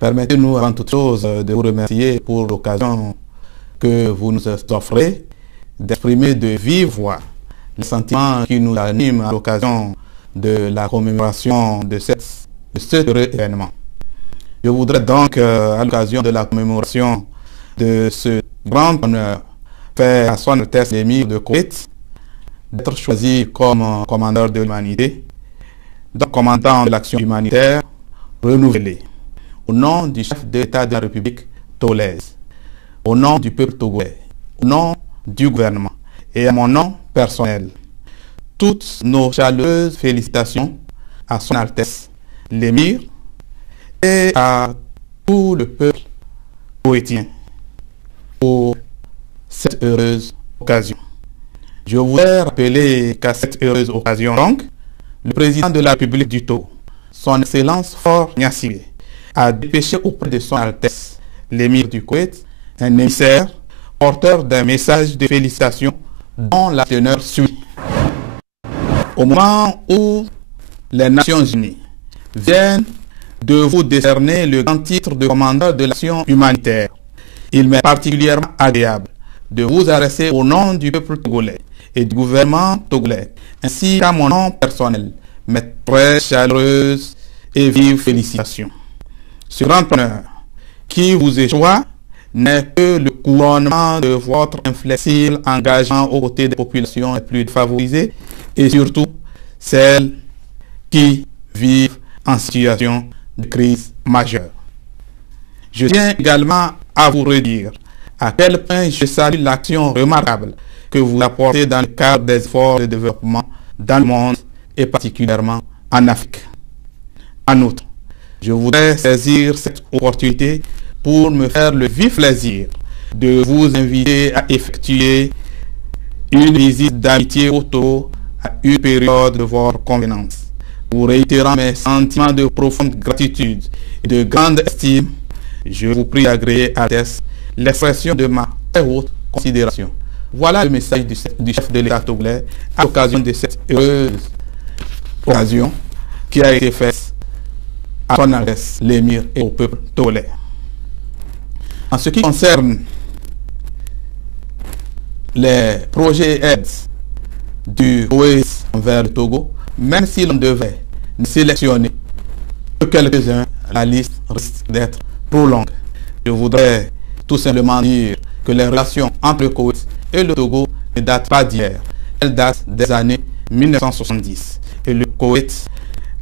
Permettez-nous avant toute chose de vous remercier pour l'occasion que vous nous offrez d'exprimer de vive voix les sentiments qui nous animent à l'occasion de la commémoration de cet heureux événement. Je voudrais donc, à l'occasion de la commémoration de ce grand honneur fait à Son Altesse l'émir de Koweït, d'être choisi comme commandeur de l'humanité, donc commandant de l'action humanitaire renouvelée, au nom du chef de l'État de la République togolaise, au nom du peuple togolais, au nom du gouvernement et à mon nom personnel, toutes nos chaleureuses félicitations à Son Altesse l'émir et à tout le peuple koweïtien pour cette heureuse occasion. Je voudrais rappeler qu'à cette heureuse occasion donc, le président de la République du Togo, son Excellence Faure Gnassingbé, a dépêché auprès de Son Altesse l'émir du Koweït un émissaire porteur d'un message de félicitations dont la teneur suit. Au moment où les Nations Unies viennent de vous décerner le grand titre de commandeur de l'action humanitaire, il m'est particulièrement agréable de vous adresser au nom du peuple togolais et du gouvernement togolais, ainsi qu'à mon nom personnel, mes très chaleureuses et vives félicitations. Ce grand honneur qui vous échoit n'est que le couronnement de votre inflexible engagement aux côtés des populations les plus défavorisées et surtout celles qui vivent en situation de crise majeure. Je tiens également à vous redire à quel point je salue l'action remarquable que vous apportez dans le cadre des efforts de développement dans le monde et particulièrement en Afrique. En outre, je voudrais saisir cette opportunité pour me faire le vif plaisir de vous inviter à effectuer une visite d'amitié au Togo à une période de votre convenance. Vous réitérant mes sentiments de profonde gratitude et de grande estime, je vous prie d'agréer à l'expression de ma très haute considération. Voilà le message du chef de l'État togolais à l'occasion de cette heureuse occasion qui a été faite à Son Altesse l'émir et au peuple togolais. En ce qui concerne les projets et aides du Koweït envers le Togo, même si l'on devait sélectionner que quelques-uns, la liste risque d'être trop longue. Je voudrais tout simplement dire que les relations entre le Koweït et le Togo ne datent pas d'hier. Elles datent des années 1970. Et le Koweït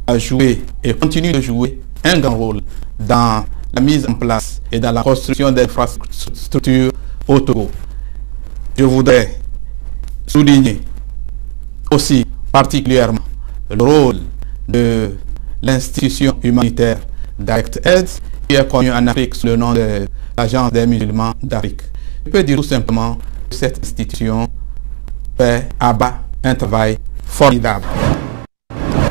a joué et continue de jouer un grand rôle dans la mise en place et dans la construction d'infrastructures au Togo. Je voudrais souligner aussi particulièrement le rôle de l'institution humanitaire Direct Aid qui est connue en Afrique sous le nom de l'Agence des musulmans d'Afrique. Je peux dire tout simplement que cette institution fait abat un travail formidable.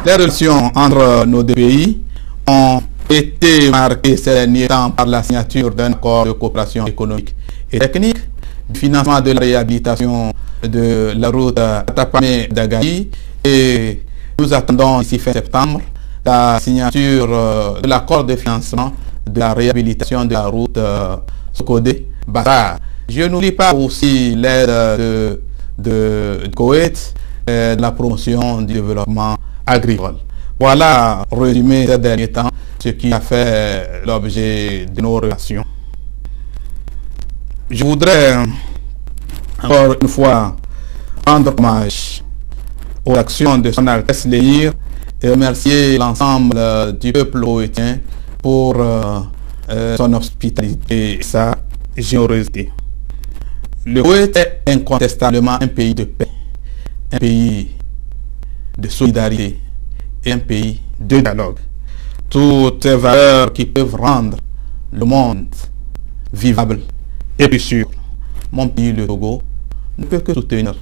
Les relations entre nos deux pays ont été marquées ces derniers temps par la signature d'un accord de coopération économique et technique, du financement de la réhabilitation de la route Atapamé-Dagani et nous attendons ici fin septembre la signature de l'accord de financement de la réhabilitation de la route Sokodé-Bassar. Je n'oublie pas aussi l'aide de Koweït et de la promotion du développement agricole. Voilà, résumé ces derniers temps, ce qui a fait l'objet de nos relations. Je voudrais encore une fois rendre hommage aux actions de Son Altesse l'émir et remercier l'ensemble du peuple koweïtien pour son hospitalité et sa générosité. Le Koweït est incontestablement un pays de paix, un pays de solidarité et un pays de dialogue. Toutes ces valeurs qui peuvent rendre le monde vivable et plus sûr. Mon pays, le Togo, ne peut que soutenir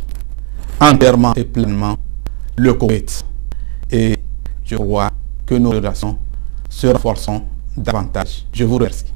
entièrement et pleinement le Koweït. Et je crois que nos relations se renforceront davantage. Je vous remercie.